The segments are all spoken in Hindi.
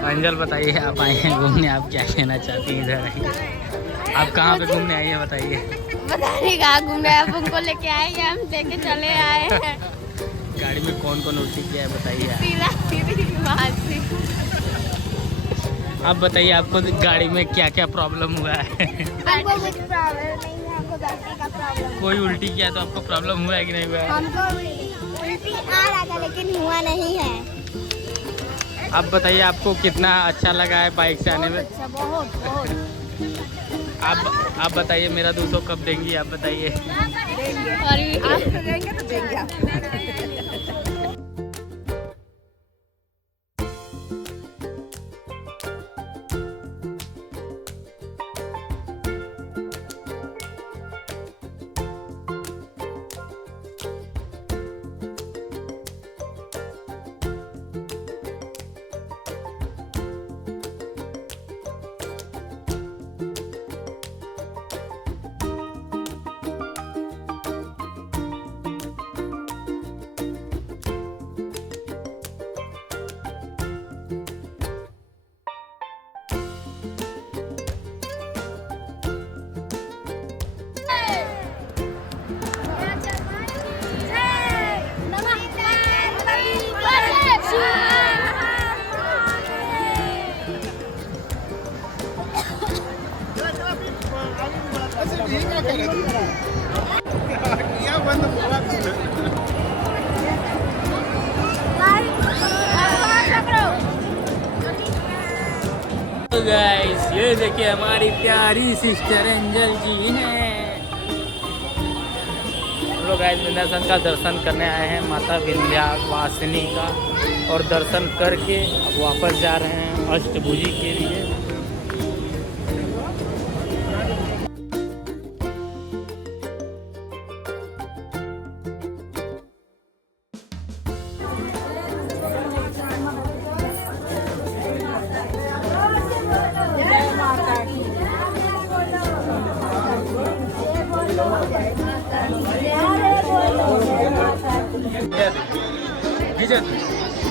अंजल बताइए, आप आए हैं घूमने, आप क्या कहना चाहती हैं इधर? आप कहाँ पे घूमने आई हैं बताइए? पता नहीं कहाँ घूमने आप उनको लेके आए या हम लेके चले आए हैं। गाड़ी में कौन कौन उल्टी किया है बताइए? सीधा सीधी बात थी। आप बताइए, आपको गाड़ी में क्या क्या प्रॉब्लम हुआ है? हमको कुछ प्रॉब्लम नहीं है, हमको बैटरी का प्रॉब्लम। कोई उल्टी किया तो आपको प्रॉब्लम हुआ है कि नहीं हुआ है? हमको उल्टी आ रहा था लेकिन हुआ नहीं है। आप बताइए, आपको कितना अच्छा लगा है बाइक से आने में? अच्छा, बहुत बहुत। आप बताइए, मेरा 200 कब देंगी आप बताइए? देंगे। आप तो देंगे तो देंगे आप। तो गाइस, ये देखिए हमारी प्यारी सिस्टर एंजल जी हैं। हम लोग गाइस विंध्याचल का दर्शन करने आए हैं, माता विंध्यवासिनी का, और दर्शन करके अब वापस जा रहे हैं अष्टभुजी के लिए।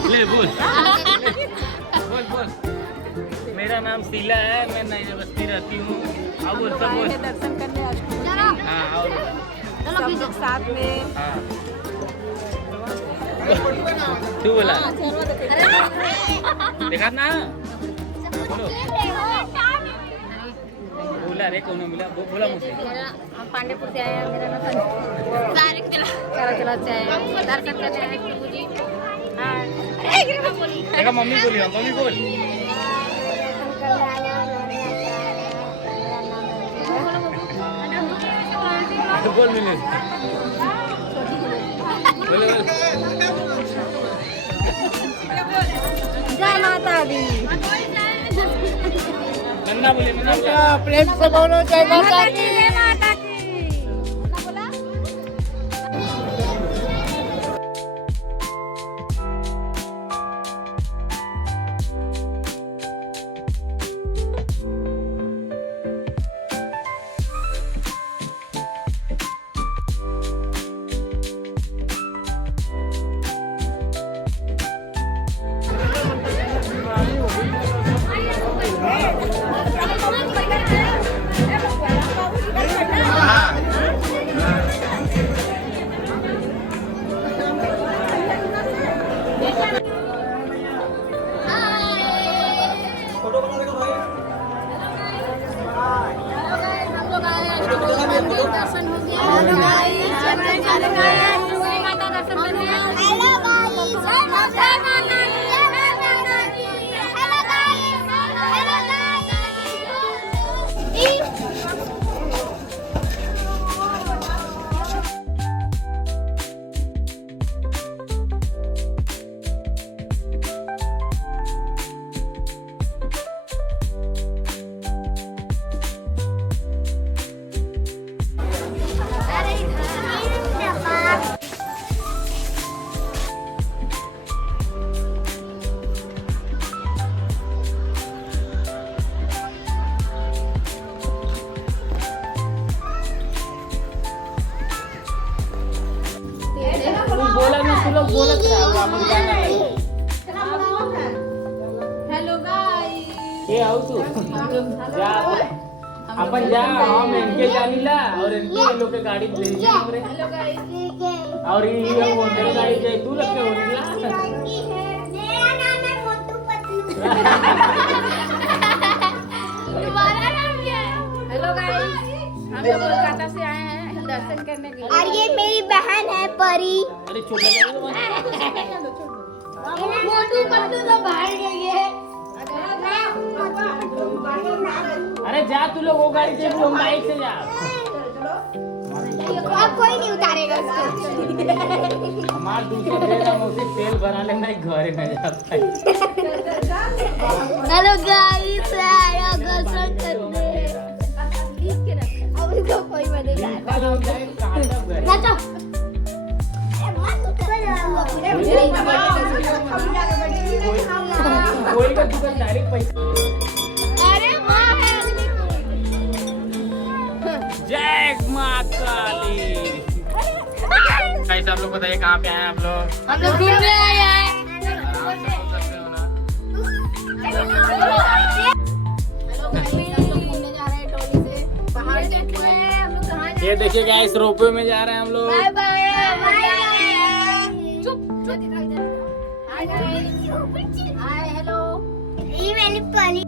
ले बोल बोल बोल। मेरा नाम शीला है, मैं नई बस्ती रहती हूँ। अब बोल सब बोल। दर्शन करने हाँ और सब लोग साथ में। हाँ तू बोला देखा ना, बोलो बोला रे, कौन मिला बोला मुझे? हम पांडेपुर से आए हैं, मेरा नाम से आए हैं, दर्शन करने आए हैं जी। देखा मम्मी बोली, मम्मी बोल। तो बोल मिले बोले बोल। जय माता दी। नन्ना बोले, नन्ना प्रेम से बोलो जय माता दी। जय माता की। दर्शन हो गया। माता दर्शन करने। हेलो गाइस, जय माता दी। Hello guys, hello guys. बोला ना, तू लोग बोलत रहा, अपन गाना लगा। Hello guys. ये आओ तू जा अपन जा हम इनके जानीला और इनके लोग के गाड़ी ले जा हमरे और ये मोटर गाड़ी जाए तू लग के होनेला मेरा नाम है मोटू पतलू तुम्हारा नाम क्या है? हेलो गाइस, हम लोग कोलकाता से आए हैं दर्शन करने के लिए। और ये मेरी बहन है परी। अरे छोटा जाए मोटू पतलू तो बाहर गई है। अरे जा तू लोग वो गाड़ी से हम बाइक से जा अब कोई नहीं उतारेगा उसको। हमार दूसरे दिन हम उसे तेल भरा लेना घर में जाता है। हेलो गाइस, आया दर्शन करने। अब इसको कोई मत नाचो। कोई का दुकानदारी पैसा। अरे वाह है। जय मां काली। कैसे आप लोग बताइए कहाँ पे आए हैं आप लोग? हम लोग घूमने आए हैं। ये देखिए गाइस रोपवे में जा रहे हैं हम लोग। Bye bye. चुप। Hi hello. ये मेरी परी।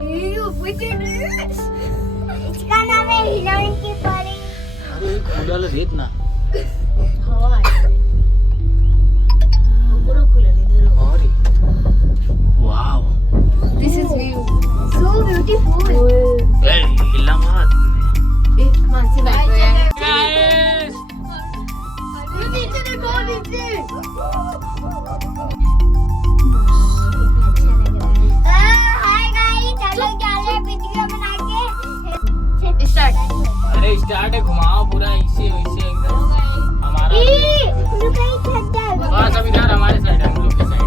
इसका नाम है हीरोइन की परी। अरे खुला देख ना। Wow. This is view. So beautiful. ए हिला मत। मानसी बैठो यार। गाइस नीचे देखो नीचे। हाय गाइस, चलो जा रहे हैं वीडियो बना के। स्टार्ट। अरे स्टार्ट है घुमाओ पूरा इसे वैसे एकदम हमारा बस अब इधर हमारे साइड हम लोग के साइड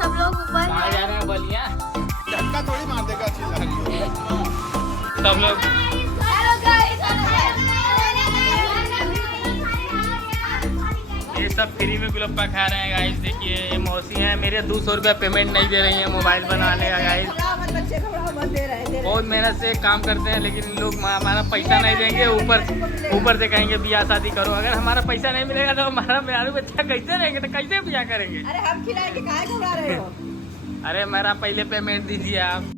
सब लोग ऊपर कहाँ जा रहे हैं बलिया चक्का थोड़ी मार देगा सब लोग हेलो गाइस। ये सब फ्री में गुलप्पा खा रहे हैं गाइस। देखिए ये मौसी हैं मेरे 200 रुपया पेमेंट नहीं दे रही हैं मोबाइल बनाने का गाइस। बहुत मेहनत से काम करते हैं लेकिन इन लोग हमारा पैसा नहीं देंगे। ऊपर से कहेंगे बियाह शादी करो। अगर हमारा पैसा नहीं मिलेगा तो हमारा मेहरारू बच्चा कैसे रहेंगे तो कैसे बियाह करेंगे? अरे हम खिलाएंगे, काहे घबरा रहे हो? अरे मेरा पहले पेमेंट दीजिए आप।